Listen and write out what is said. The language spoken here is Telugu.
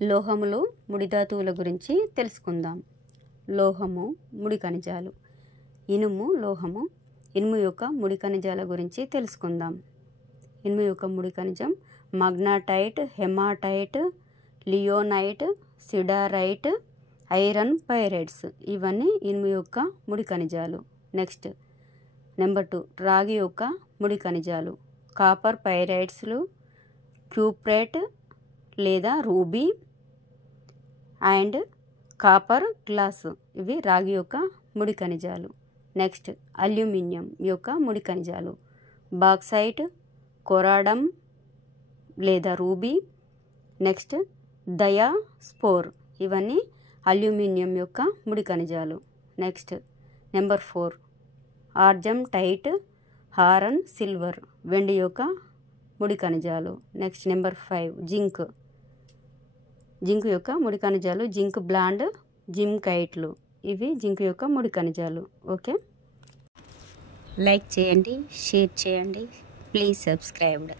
లోహములు ముడి ధాతువుల గురించి తెలుసుకుందాం. లోహము ముడి ఖనిజాలు. ఇనుము లోహము. ఇనుము యొక్క ముడి ఖనిజాల గురించి తెలుసుకుందాం. ఇనుము యొక్క ముడి ఖనిజం మాగ్నటైట్, హెమాటైట్, లియోనైట్, సిడారైట్, ఐరన్ పైరైట్స్. ఇవన్నీ ఇనుము యొక్క ముడి ఖనిజాలు. నెక్స్ట్ నెంబర్ 2 రాగి యొక్క ముడి ఖనిజాలు కాపర్ పైరైట్స్లు, క్యూప్రేట్ లేదా రూబీ అండ్ కాపర్ గ్లాస్. ఇవి రాగి యొక్క ముడి ఖనిజాలు. నెక్స్ట్ అల్యూమినియం యొక్క ముడి ఖనిజాలు బాక్సైట్, కొరాడమ్ లేదా రూబీ. నెక్స్ట్ డయాస్పోర్. ఇవన్నీ అల్యూమినియం యొక్క ముడి ఖనిజాలు. Next number 4 argentite, horn, silver. వెండి యొక్క ముడి ఖనిజాలు. Next number 5 zinc. జింక్ యొక్క ముడి ఖనిజాలు జింక్ బ్లాండ్, జింకైట్లు. ఇవి జింక్ యొక్క ముడి ఖనిజాలు. ఓకే, లైక్ చేయండి, షేర్ చేయండి, ప్లీజ్ సబ్స్క్రైబ్డ్.